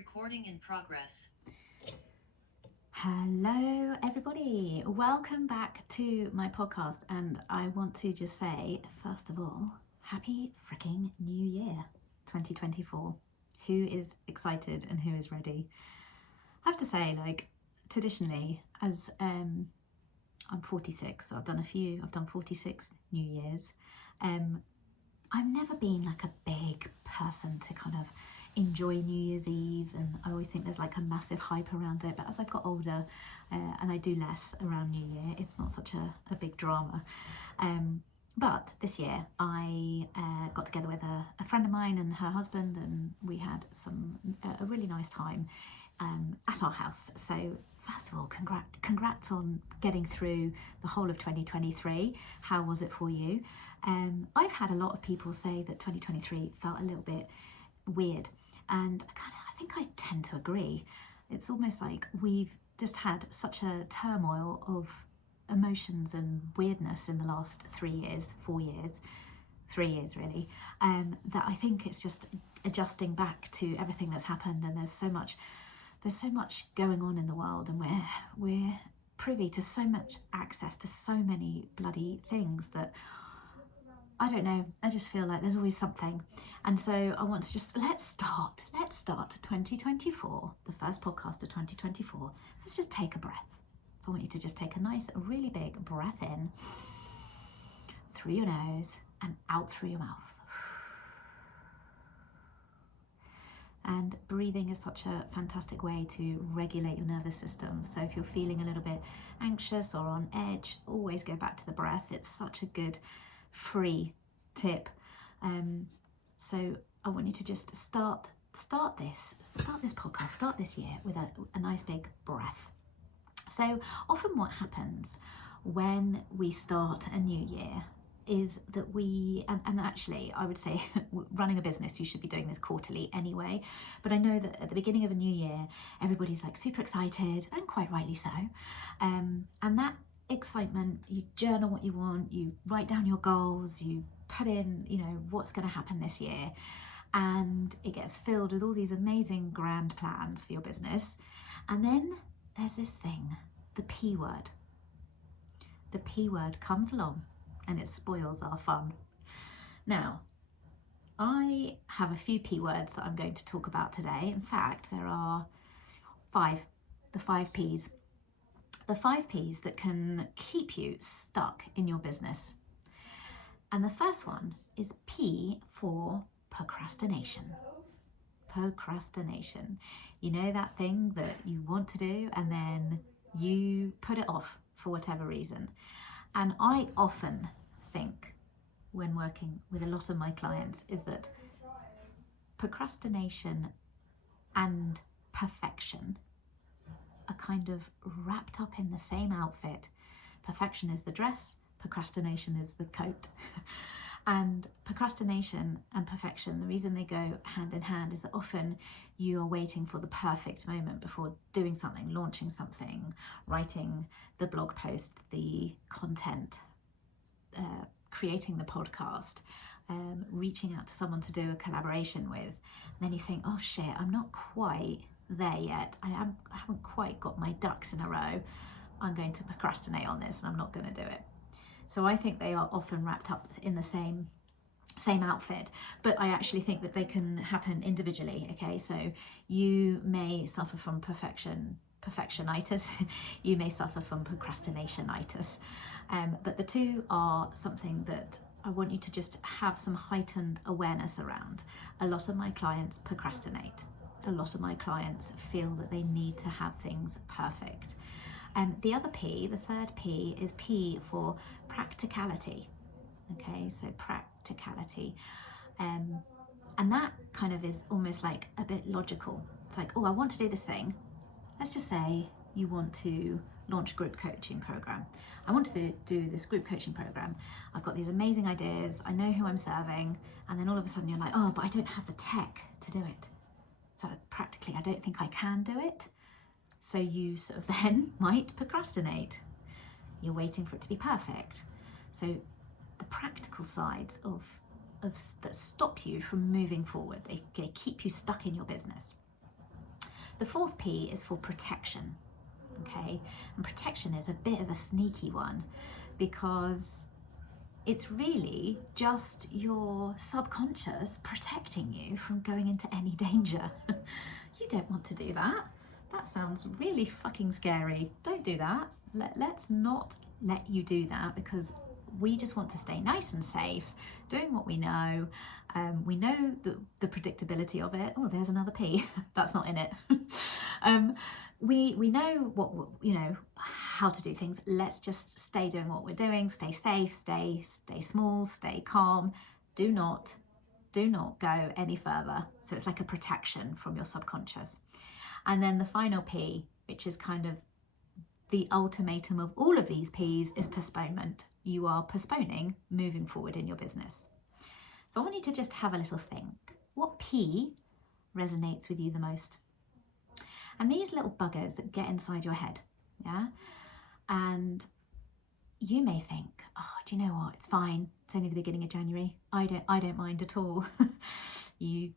Recording in progress. Hello everybody, welcome back to my podcast, and I want to just say, first of all, happy freaking new year 2024. Who is excited and who is ready? I have to say, traditionally, as I'm 46, so I've done 46 New Years. I've never been like a big person to kind of enjoy New Year's Eve, and I always think there's like a massive hype around it, but as I've got older and I do less around New Year, it's not such a big drama. But this year I got together with a friend of mine and her husband, and we had a really nice time at our house. So first of all, congrats on getting through the whole of 2023. How was it for you? I've had a lot of people say that 2023 felt a little bit weird, and I think I tend to agree. It's almost like we've just had such a turmoil of emotions and weirdness in the last 3 years, 4 years, 3 years really, that I think it's just adjusting back to everything that's happened. And there's so much going on in the world, and we're privy to so much access to so many bloody things that I don't know, I just feel like there's always something. And so I want to just, let's start 2024, the first podcast of 2024. Let's just take a breath. So I want you to just take a really big breath in through your nose and out through your mouth. And breathing is such a fantastic way to regulate your nervous system. So if you're feeling a little bit anxious or on edge, always go back to the breath. It's such a good free tip. So I want you to just start this podcast, start this year with a nice big breath. So often what happens when we start a new year is that and actually I would say running a business, you should be doing this quarterly anyway, but I know that at the beginning of a new year everybody's like super excited, and quite rightly so, and that excitement, you journal what you want, you write down your goals, you put in, what's going to happen this year, and it gets filled with all these amazing grand plans for your business. And then there's this thing, the P word. The P word comes along and it spoils our fun. Now, I have a few P words that I'm going to talk about today. In fact, there are the 5 Ps. The 5 Ps that can keep you stuck in your business. And the first one is P for procrastination. Procrastination. You know, that thing that you want to do and then you put it off for whatever reason. And I often think, when working with a lot of my clients, is that procrastination and perfection are kind of wrapped up in the same outfit. Perfection is the dress, procrastination is the coat. And procrastination and perfection, the reason they go hand in hand is that often you are waiting for the perfect moment before doing something, launching something, writing the blog post, the content, creating the podcast, reaching out to someone to do a collaboration with. And then you think, oh shit, I'm not quite there yet. I haven't quite got my ducks in a row. I'm going to procrastinate on this and I'm not going to do it. So I think they are often wrapped up in the same outfit, but I actually think that they can happen individually. Okay, so you may suffer from perfectionitis, you may suffer from procrastinationitis, but the two are something that I want you to just have some heightened awareness around. A lot of my clients procrastinate. A lot of my clients feel that they need to have things perfect. The other P, the third P, is P for practicality. Okay, so practicality. And that kind of is almost like a bit logical. It's like, oh, I want to do this thing. Let's just say you want to launch a group coaching program. I want to do this group coaching program. I've got these amazing ideas. I know who I'm serving. And then all of a sudden you're like, oh, but I don't have the tech to do it. So practically, I don't think I can do it. So you sort of then might procrastinate. You're waiting for it to be perfect. So the practical sides of that stop you from moving forward, they keep you stuck in your business. The fourth P is for protection, okay? And protection is a bit of a sneaky one because it's really just your subconscious protecting you from going into any danger. You don't want to do that. That sounds really fucking scary. Don't do that. Let's not let you do that, because we just want to stay nice and safe, doing what we know. We know the predictability of it. Oh, there's another P. That's not in it. We know what, you know, how to do things. Let's just stay doing what we're doing. Stay safe. Stay small. Stay calm. Do not go any further. So it's like a protection from your subconscious. And then the final P, which is kind of the ultimatum of all of these P's, is postponement. You are postponing moving forward in your business. So I want you to just have a little think. What P resonates with you the most? And these little buggers that get inside your head, yeah? And you may think, oh, do you know what? It's fine. It's only the beginning of January. I don't mind at all. You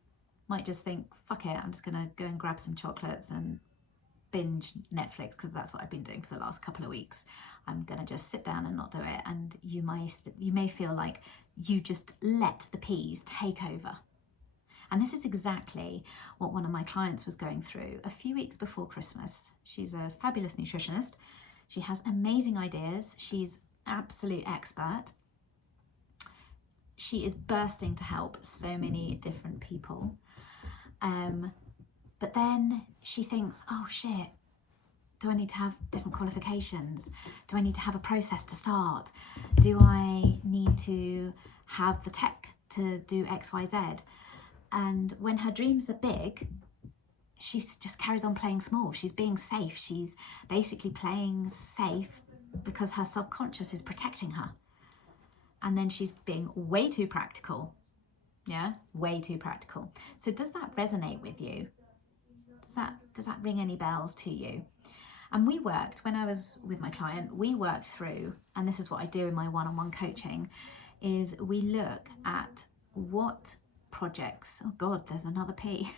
might just think, fuck it, I'm just gonna go and grab some chocolates and binge Netflix, because that's what I've been doing for the last couple of weeks. I'm gonna just sit down and not do it. And you may feel like you just let the P's take over. And this is exactly what one of my clients was going through a few weeks before Christmas. She's a fabulous nutritionist. She has amazing ideas. She's absolute expert. She is bursting to help so many different people. But then she thinks, oh shit, do I need to have different qualifications? Do I need to have a process to start? Do I need to have the tech to do X, Y, Z? And when her dreams are big, she just carries on playing small. She's being safe. She's basically playing safe because her subconscious is protecting her. And then she's being way too practical. Yeah, way too practical. So does that resonate with you? Does that ring any bells to you? And we worked, when I was with my client, we worked through, and this is what I do in my one-on-one coaching, is we look at what projects, oh God, there's another P.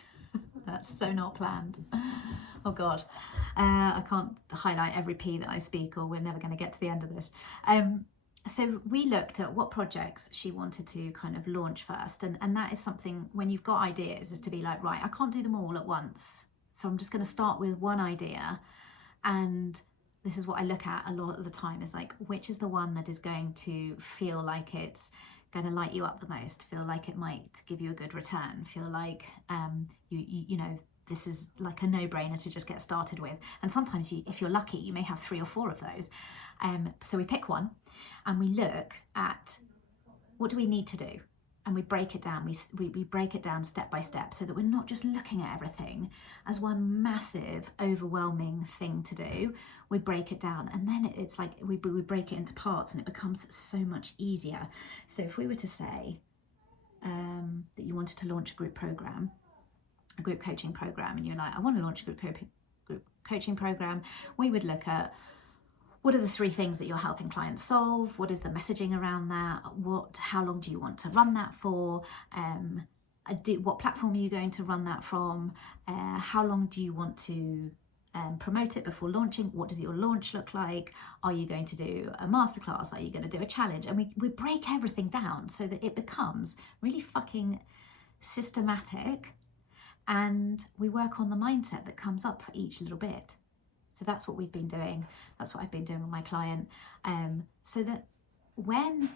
That's so not planned. Oh God, I can't highlight every P that I speak, or we're never going to get to the end of this. So we looked at what projects she wanted to kind of launch first. And that is something, when you've got ideas, is to be like, right, I can't do them all at once. So I'm just going to start with one idea. And this is what I look at a lot of the time, is like, which is the one that is going to feel like it's going to light you up the most, feel like it might give you a good return, feel like you know, this is like a no-brainer to just get started with. And sometimes if you're lucky, you may have 3 or 4 of those. So we pick one and we look at what do we need to do, and we break it down. We break it down step by step, so that we're not just looking at everything as one massive, overwhelming thing to do. We break it down, and then it's like we break it into parts, and it becomes so much easier. So if we were to say that you wanted to launch a group program, a group coaching program, and you're like, I want to launch a group coaching program, we would look at, what are the 3 things that you're helping clients solve? What is the messaging around that? How long do you want to run that for? What platform are you going to run that from? How long do you want to promote it before launching? What does your launch look like? Are you going to do a masterclass? Are you going to do a challenge? And we break everything down so that it becomes really fucking systematic, and we work on the mindset that comes up for each little bit. So that's what we've been doing. That's what I've been doing with my client. So that when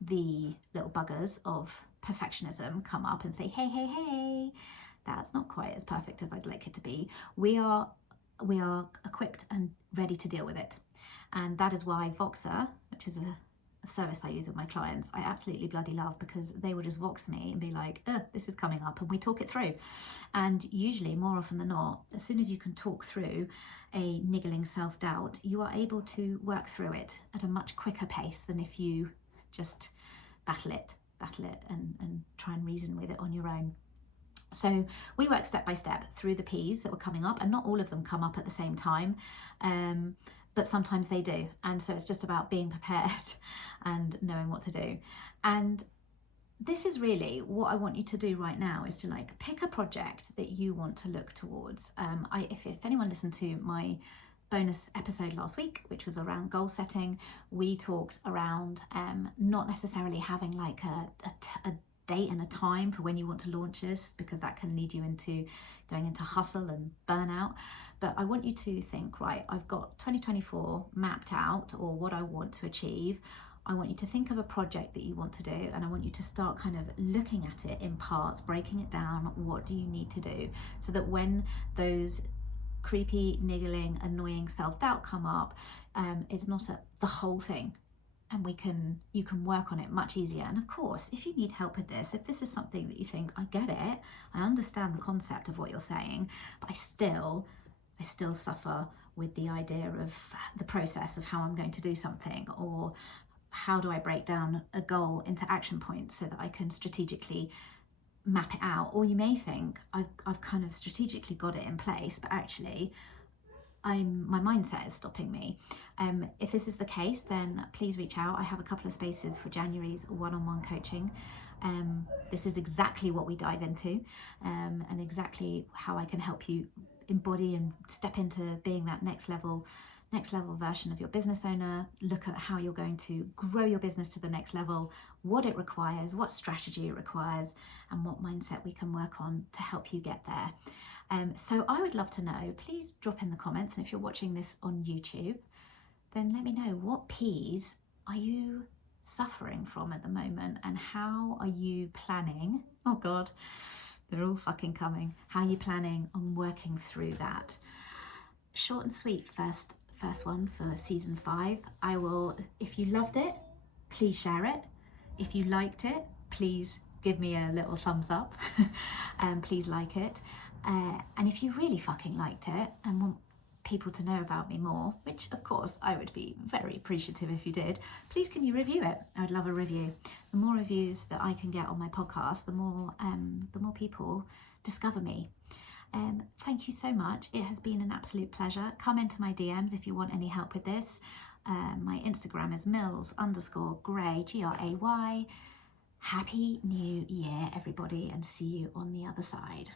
the little buggers of perfectionism come up and say, hey, that's not quite as perfect as I'd like it to be, we are equipped and ready to deal with it. And that is why Voxer, which is a service I use with my clients, I absolutely bloody love, because they will just Vox me and be like, this is coming up, and we talk it through. And usually, more often than not, as soon as you can talk through a niggling self-doubt, you are able to work through it at a much quicker pace than if you just battle it and try and reason with it on your own. So we work step by step through the P's that were coming up, and not all of them come up at the same time. But sometimes they do. And so it's just about being prepared and knowing what to do. And this is really what I want you to do right now, is to like pick a project that you want to look towards. If anyone listened to my bonus episode last week, which was around goal setting, we talked around not necessarily having like a date and a time for when you want to launch this, because that can lead you into going into hustle and burnout. But I want you to think, right, I've got 2024 mapped out, or what I want to achieve. I want you to think of a project that you want to do, and I want you to start kind of looking at it in parts, breaking it down. What do you need to do, so that when those creepy, niggling, annoying self-doubt come up, it's not the whole thing, and you can work on it much easier. And of course, if you need help with this, if this is something that you think, I get it, I understand the concept of what you're saying, but I still suffer with the idea of the process of how I'm going to do something, or how do I break down a goal into action points so that I can strategically map it out. Or you may think I've kind of strategically got it in place, but actually my mindset is stopping me. If this is the case, then please reach out. I have a couple of spaces for January's one-on-one coaching. This is exactly what we dive into, and exactly how I can help you embody and step into being that next level version of your business owner. Look at how you're going to grow your business to the next level, what it requires, what strategy it requires, and what mindset we can work on to help you get there. So I would love to know, please drop in the comments, and if you're watching this on YouTube, then let me know, what P's are you suffering from at the moment, and how are you planning? Oh God, they're all fucking coming. How are you planning on working through that? Short and sweet first one for season 5. I will, if you loved it, please share it. If you liked it, please give me a little thumbs up and please like it. And if you really fucking liked it and want people to know about me more, which of course I would be very appreciative if you did, please can you review it? I would love a review. The more reviews that I can get on my podcast, the more people discover me. Thank you so much. It has been an absolute pleasure. Come into my DMs if you want any help with this. My Instagram is mills_gray, Gray. Happy New Year, everybody, and see you on the other side.